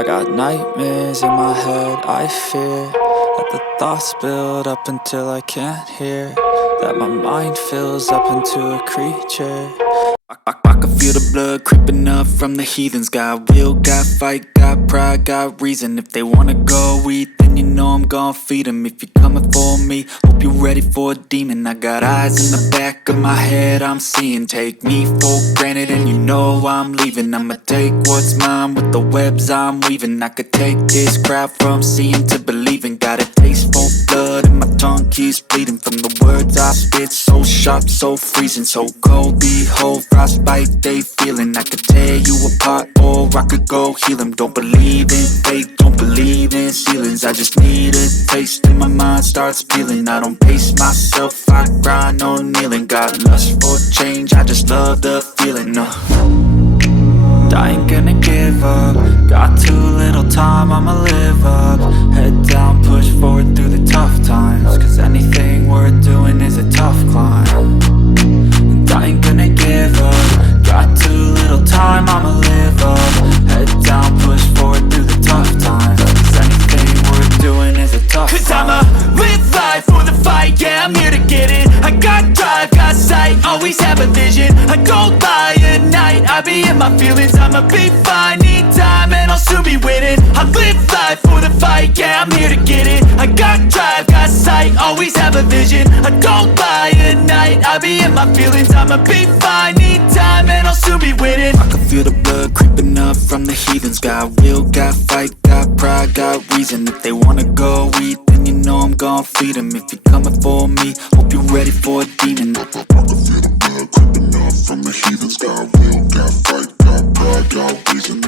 I got nightmares in my head, I fear that the thoughts build up until I can't hear, that my mind fills up into a creature. I can feel the blood creeping up from the heathens. Got will, got fight, got pride, got reason. If they wanna go eat, then you know I'm gon' feed them. If you're coming for me, hope you're ready for a demon. I got eyes in the back of my head, I'm seeing. Take me for granted and you know I'm leaving. I'ma take what's mine with the webs I'm weaving. I could take this crowd from seeing to believing. Got a taste for blood and my tongue keeps bleeding from the words I spit. So sharp, so freezing, so cold. Behold, frostbite they feeling. I could tear you apart or I could go heal them. Don't believe in fate, don't believe in ceilings. I just need a taste and my mind starts peeling. I don't pace myself, I grind on kneeling. Got lust for change, I just love the feeling. I ain't gonna give up. Got too little time, I'ma live up. Head down, push forward through the tough times, cause anything worth doing is a tough climb. And I ain't gonna give up. Got too little time, I'ma live up. Head down, push forward through the tough times, cause anything worth doing is a tough climb. Cause I'ma live life for the fight, yeah, I'm here to get it. I got drive, got sight, always have a vision. I don't lie at night, I be in my feelings. I'ma be fine, need time and I'll soon be winning. I live life for the fight, yeah, I'm here to get it. I got drive, got sight, always have a vision. I don't lie at night, I be in my feelings. I'ma be fine, need time and I'll soon be winning. I can feel the blood creeping up from the heathens. Got will, got fight, got pride, got reason. If they wanna go eat, then you know I'm gon' feed them. If you're coming for me, hope you're ready for a demon. I can feel the blood creeping up from the heathens. Got will, got fight, got pride, got reason.